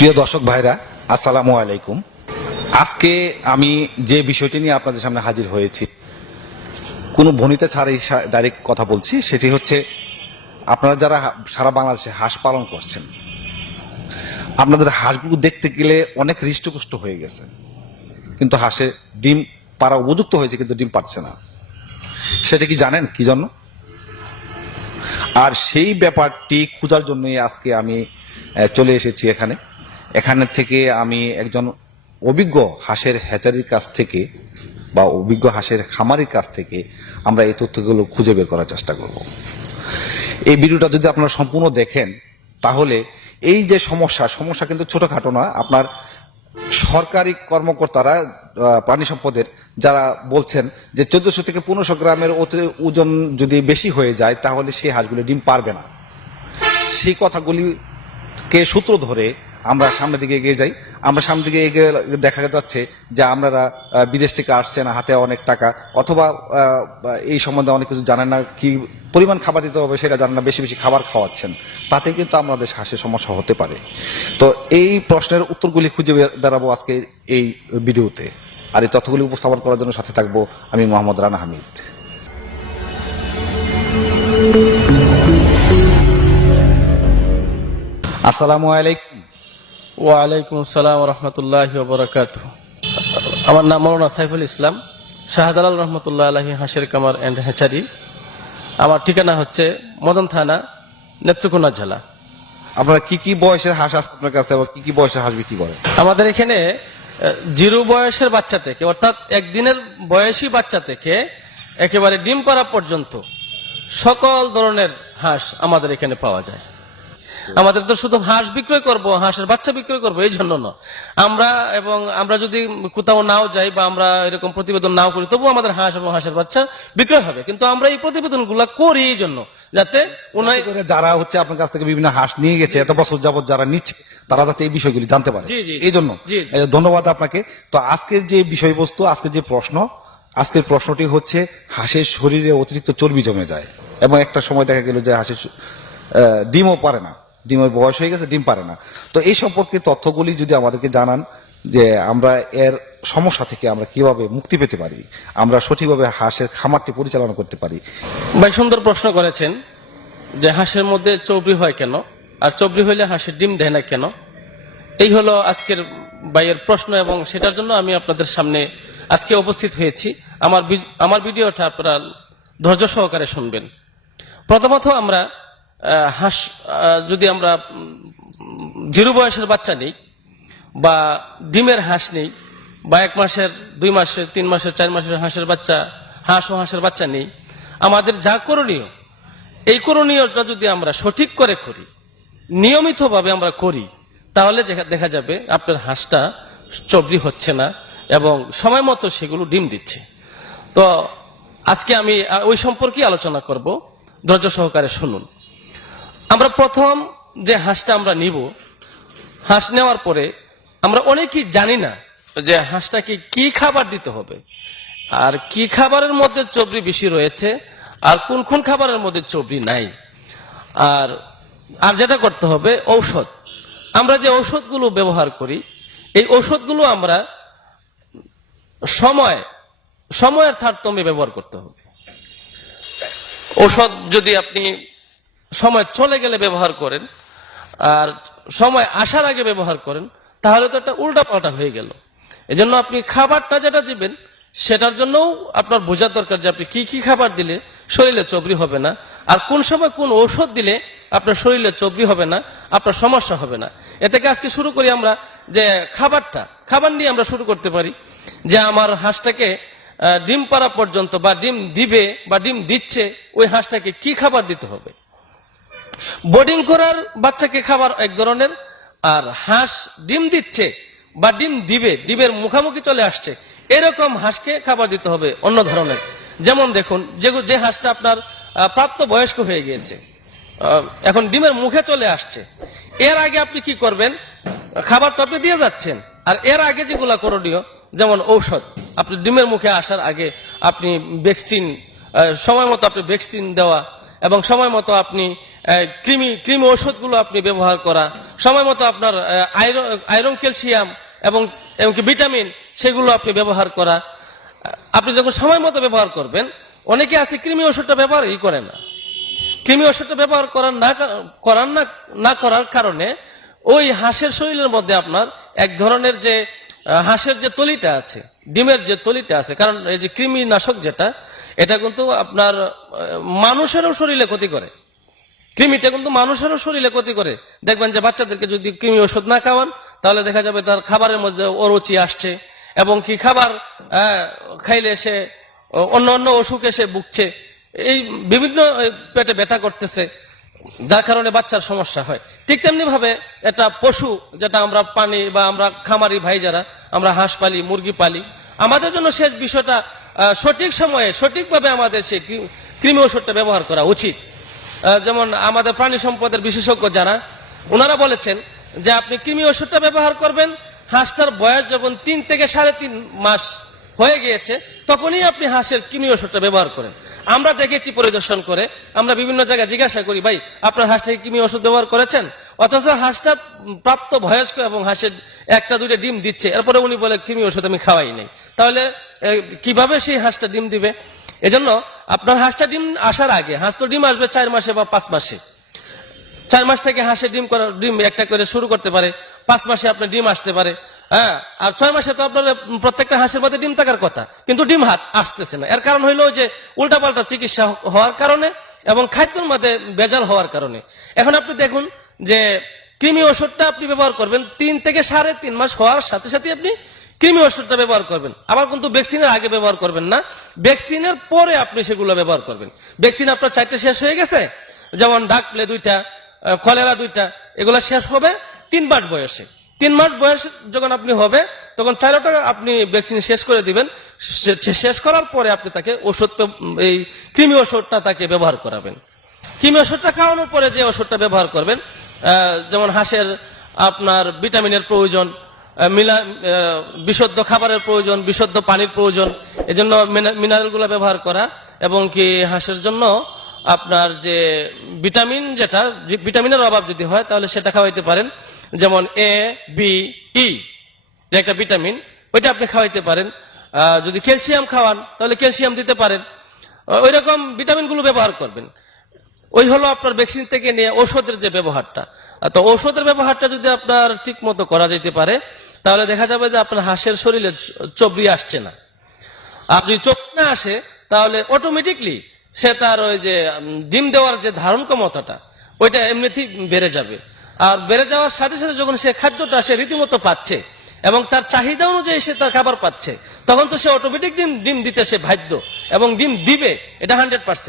প্রিয় দর্শক ভাইরা, আসসালামু আলাইকুম। আজকে আমি যে বিষয়টি নিয়ে আপনাদের সামনে হাজির হয়েছি, কোনো ভনিতা ছাড়াই ডাইরেক্ট কথা বলছি। সেটি হচ্ছে, আপনারা যারা সারা বাংলাদেশে হাঁস পালন করছেন, আপনাদের হাঁসগুলো দেখতে গেলে অনেক হৃষ্টপুষ্ট হয়ে গেছে, কিন্তু হাঁসে ডিম পাড়া উপযুক্ত হয়েছে, কিন্তু ডিম পাচ্ছে না। সেটা কি জানেন কি জন্য? আর সেই ব্যাপারটি খোঁজার জন্যই আজকে আমি চলে এসেছি এখানে থেকে আমি একজন অভিজ্ঞ হাঁসের হ্যাচারির কাছ থেকে বা অভিজ্ঞ হাঁসের খামারির কাছ থেকে আমরা এই তথ্যগুলো খুঁজে বের করার চেষ্টা করব। এই ভিডিওটা যদি আপনারা সম্পূর্ণ দেখেন, তাহলে এই যে সমস্যা কিন্তু ছোটখাটো না। আপনার সরকারি কর্মকর্তারা, প্রাণী সম্পদের যারা বলছেন যে 1400 থেকে 1500 গ্রামের ওজন যদি বেশি হয়ে যায়, তাহলে সেই হাঁসগুলো ডিম পারবে না। সেই কথাগুলিকে সূত্র ধরে আমরা সামনের দিকে এগিয়ে যাই। আমরা সামনের দিকে এগিয়ে দেখা যাচ্ছে যে আপনারা বিদেশ থেকে আসছেন, হাতে অনেক টাকা, অথবা এই সম্বন্ধে অনেক কিছু জানেন না, কি পরিমাণ খাবার দিতে হবে সেটা জানেন না, বেশি বেশি খাবার খাওয়াচ্ছেন, তাতে কিন্তু আমাদের হাঁসের সমস্যা হতে পারে। তো এই প্রশ্নের উত্তরগুলি খুঁজে বেরাবো আজকে এই ভিডিওতে। আর এই তথ্যগুলি উপস্থাপন করার জন্য সাথে থাকবো আমি মোহাম্মদ রানা হামিদ। আসসালামু আলাইকুম। ওয়ালাইকুম আসসালাম রহমতুল্লাহ বরকাতুহ। আমার নাম মৌলানা সাইফুল ইসলাম, শাহজালাল রহমতুল্লাহ আলাহি হাঁসের কামার অ্যান্ড হ্যাচারি। আমার ঠিকানা হচ্ছে মদন থানা, নেত্রকোনা জেলা। আপনারা কি কি বয়সের হাঁস আছে আপনার কাছে, আবার কি কি বয়সের হাঁস বিক্রি করেন? আমাদের এখানে জিরো বয়সের বাচ্চা থেকে, অর্থাৎ একদিনের বয়সী বাচ্চা থেকে একেবারে ডিম পাড়া পর্যন্ত সকল ধরনের হাঁস আমাদের এখানে পাওয়া যায়। আমাদের তো শুধু হাঁস বিক্রয় করব, হাঁসের বাচ্চা বিক্রয় করবো এই জন্য না। আমরা যদি কোথাও নাও যাই বা আমরা এরকম প্রতিবেদন নাও করি, তবু আমাদের হাঁস এবং হাঁসের বাচ্চা বিক্রয় হবে। কিন্তু আমরা এই প্রতিবেদন গুলা করি এই জন্য, যাতে যারা হচ্ছে আপনার কাছ থেকে বিভিন্ন হাঁস নিয়ে গেছে, এত বছর যাবত যারা নিচ্ছে, তারা যাতে এই বিষয়গুলি জানতে পারে, এই জন্য ধন্যবাদ আপনাকে। তো আজকের যে বিষয়বস্তু, আজকের যে আজকের প্রশ্নটি হচ্ছে, হাঁসের শরীরে অতিরিক্ত চর্বি জমে যায় এবং একটা সময় দেখা গেল যে হাঁসের ডিমও পারে না, ডিমের বয়স হয়ে গেছে, ডিম পারে না। তো এই সম্পর্কে তথ্যগুলি যদি আমাদেরকে জানান, যে আমরা এর সমস্যা থেকে আমরা কিভাবে মুক্তি পেতে পারি, আমরা সঠিকভাবে হাঁসের খামারটি পরিচালনা করতে পারি। ভাই সুন্দর প্রশ্ন করেছেন যে হাঁসের মধ্যে চর্বি হয় কেন, আর চর্বি হইলে হাঁসের ডিম দেয় না কেন। এই হলো আজকের ভাইয়ের প্রশ্ন, এবং সেটার জন্য আমি আপনাদের সামনে আজকে উপস্থিত হয়েছি। আমার ভিডিওটা আপনারা ধৈর্য সহকারে শুনবেন। প্রথমত, আমরা হাঁস যদি আমরা জিরো বয়সের বাচ্চা নেই, বা ডিমের হাঁস নেই, বা 1 মাসের, 2 মাসের, 3 মাসের, 4 মাসের হাঁস ও হাঁসের বাচ্চা নেই, আমাদের যা করণীয়, এই করণীয়টা যদি আমরা সঠিক করে করি, নিয়মিতভাবে আমরা করি, তাহলে দেখা যাবে আপনার হাঁসটা চর্বি হচ্ছে না এবং সময় মতো সেগুলো ডিম দিচ্ছে। তো আজকে আমি ওই সম্পর্কে আলোচনা করব, ধৈর্য সহকারে শুনুন। আমরা প্রথম যে হাঁসটা আমরা নিব, হাঁস নেওয়ার পরে আমরা অনেকেই জানি না যে হাঁসটাকে কি খাবার দিতে হবে, আর কি খাবারের মধ্যে চর্বি বেশি রয়েছে, আর কোন কোন খাবারের মধ্যে চর্বি নাই। আর যেটা করতে হবে, ঔষধ। আমরা যে ঔষধগুলো ব্যবহার করি, এই ঔষধগুলো আমরা সময়ের তারতম্যে ব্যবহার করতে হবে। ঔষধ যদি আপনি সময় চলে গেলে ব্যবহার করেন, আর সময় আসার আগে ব্যবহার করেন, তাহলে তো একটা উল্টা পাল্টা হয়ে গেল। এজন্য আপনি খাবারটা যেটা দিবেন, সেটার জন্যও আপনার বোঝা দরকার যে আপনি কি কি খাবার দিলে শরীরে চর্বি হবে না, আর কোন সময় কোন ঔষধ দিলে আপনার শরীরে চর্বি হবে না, আপনার সমস্যা হবে না। এ থেকে আজকে শুরু করি আমরা, যে খাবার নিয়ে আমরা শুরু করতে পারি, যে আমার হাঁসটাকে ডিম পাড়া পর্যন্ত, বা ডিম দিবে বা ডিম দিচ্ছে, ওই হাঁসটাকে কি খাবার দিতে হবে। বোর্ডিং করার বাচ্চাকে খাবার এক ধরনের, আর হাঁস ডিম দিচ্ছে বা ডিম দিবে, ডিমের মুখামুখি চলে আসছে, এরকম হাঁসকে খাবার দিতে হবে অন্য ধরনের। যেমন দেখুন, যে হাঁসটা আপনার প্রাপ্ত বয়স্ক হয়ে গিয়েছে, এখন ডিমের মুখে চলে আসছে, এর আগে আপনি কি করবেন? খাবার তো আপনি দিয়ে যাচ্ছেন, আর এর আগে যেগুলা করণীয়, যেমন ঔষধ, আপনি ডিমের মুখে আসার আগে আপনি ভ্যাকসিন, সময় মতো আপনি ভ্যাকসিন দেওয়া, এবং সময় মতো আপনি কৃমি ওষুধগুলো আপনি ব্যবহার করা, সময় মতো আপনার আয়রন ক্যালসিয়াম এবং এমনকি ভিটামিন সেগুলো আপনি ব্যবহার করা। আপনি যখন সময় মতো ব্যবহার করবেন, অনেকে আছে কৃমি ওষুধটা ব্যবহারই করে না। কৃমি ওষুধটা ব্যবহার না করার কারণে ওই হাঁসের শরীরের মধ্যে আপনার এক ধরনের যে হাঁসের যে তলিটা আছে, ডিমের যে তলিটা আছে, কারণ এই যে কৃমিনাশক যেটা, এটা কিন্তু আপনার মানুষেরও শরীরে ক্ষতি করে। কৃমিটা কিন্তু মানুষেরও শরীরে ক্ষতি করে। দেখবেন যে বাচ্চাদেরকে যদি কৃমি ওষুধ না খাওয়ান, তাহলে দেখা যাবে তার খাবারের মধ্যে অরুচি আসছে, এবং কি খাবার খাইলে সে অন্য অসুখে সে ভুগছে, এই বিভিন্ন পেটে ব্যথা করতেছে, যার কারণে বাচ্চার সমস্যা হয়। ঠিক তেমনি ভাবে এটা পশু যেটা আমরা পানি বা আমরা খামারি ভাই যারা আমরা হাঁস পালি, মুরগি পালি, আমাদের জন্য শেষ বিষয়টা সঠিক সময়ে সঠিকভাবে আমাদের সেই কৃমি ওষুধটা ব্যবহার করা উচিত। যেমন আমাদের প্রাণী সম্পদের বিশেষজ্ঞ যারা, ওনারা বলেছেন যে আপনি কৃমি ওষুধটা ব্যবহার করবেন হাঁসটার বয়স যখন 3 থেকে 3.5 মাস হয়ে গিয়েছে, তখনই আপনি হাঁসের কৃমি ওষুধটা ব্যবহার করেন। আমরা দেখেছি পরিদর্শন করে, আমরা বিভিন্ন জায়গায় জিজ্ঞাসা করি, ভাই আপনার হাঁসটাকে কৃমি ওষুধ ব্যবহার করেছেন? অথচ হাঁসটা প্রাপ্ত বয়স্ক এবং হাঁসের 1-2টা ডিম দিচ্ছে, এরপরে উনি বলে কৃমি ওষুধ আমি খাওয়াই নাই। তাহলে কিভাবে সেই হাঁসটা ডিম দিবে? এজন্য আপনার হাঁসটা ডিম আসার আগে, হাঁস তো ডিম আসবে 4 মাসে বা 5 মাসে, 4 মাস থেকে হাঁসের ডিম একটা করে শুরু করতে পারে, 5 মাসে আপনার ডিম আসতে পারে, হ্যাঁ, আর 6 মাসে তো আপনার প্রত্যেকটা হাঁসের মধ্যে ডিম থাকার কথা, কিন্তু ডিম আসতেছে না। এর কারণ হইলো যে উল্টাপাল্টা চিকিৎসা হওয়ার কারণে এবং খাদ্যের মধ্যে ভেজাল হওয়ার কারণে। এখন আপনি দেখুন যে কৃমি ওষুধটা আপনি ব্যবহার করবেন 3 থেকে 3.5 মাস হওয়ার সাথে সাথে আপনি কৃমি ওষুধটা ব্যবহার করবেন। আবার কিন্তু ভ্যাকসিনের আগে ব্যবহার করবেন না, ভ্যাকসিনের পরে আপনি সেগুলো ব্যবহার করবেন। ভ্যাকসিন আপনার 4টে শেষ হয়ে গেছে, যেমন ডাকলে 2টা, কলেরা 2টা, এগুলো শেষ হবে 3 মাস বয়সে। 3 মাস বয়স যখন আপনি হবে, তখন 4টা আপনি ভ্যাকসিন শেষ করে দিবেন। শেষ করার পরে আপনি তাকে এই কৃমি ওষুধটা তাকে ব্যবহার করাবেন। কৃমি ওষুধটা খাওয়ানোর পরে যে ওষুধটা ব্যবহার করবেন, যেমন হাঁসের আপনার ভিটামিনের প্রয়োজন, বিশুদ্ধ খাবারের প্রয়োজন, বিশুদ্ধ পানির প্রয়োজন, এজন্য মিনারেলগুলো ব্যবহার করা, এবং কি হাঁসের জন্য আপনার যে ভিটামিন, যেটা ভিটামিনের অভাব যদি হয় তাহলে সেটা খাওয়াইতে পারেন। যেমন A, B, E একটা ভিটামিন, ওইটা আপনি খাওয়াইতে পারেন। যদি ক্যালসিয়াম খাওয়ান তাহলে ক্যালসিয়াম দিতে পারেন। ওই রকম ভিটামিনগুলো ব্যবহার করবেন। ওই হলো আপনার ভ্যাকসিন থেকে নিয়ে ওষুধের যে ব্যবহারটা। তো ওষুধের ব্যবহারটা যদি আপনার ঠিক মতো করা যেতে পারে, তাহলে দেখা যাবে যে আপনার হাঁসের শরীরে চর্বি আসছে না। আর যদি চর্বি না আসে, তাহলে অটোমেটিকলি সে তার ওই যে ডিম দেওয়ার যে ধারণ ক্ষমতাটা, ওইটা এমনিতেই বেড়ে যাবে। আর বেড়ে যাওয়ার সাথে সাথে যখন সে খাদ্যটা সে রীতিমতো পাচ্ছে এবং তার চাহিদা অনুযায়ী সে তার খাবার পাচ্ছে, তখন তো সে অটোমেটিক ডিম দিতে সে বাধ্য, এবং ডিম দিবে, এটা 100%।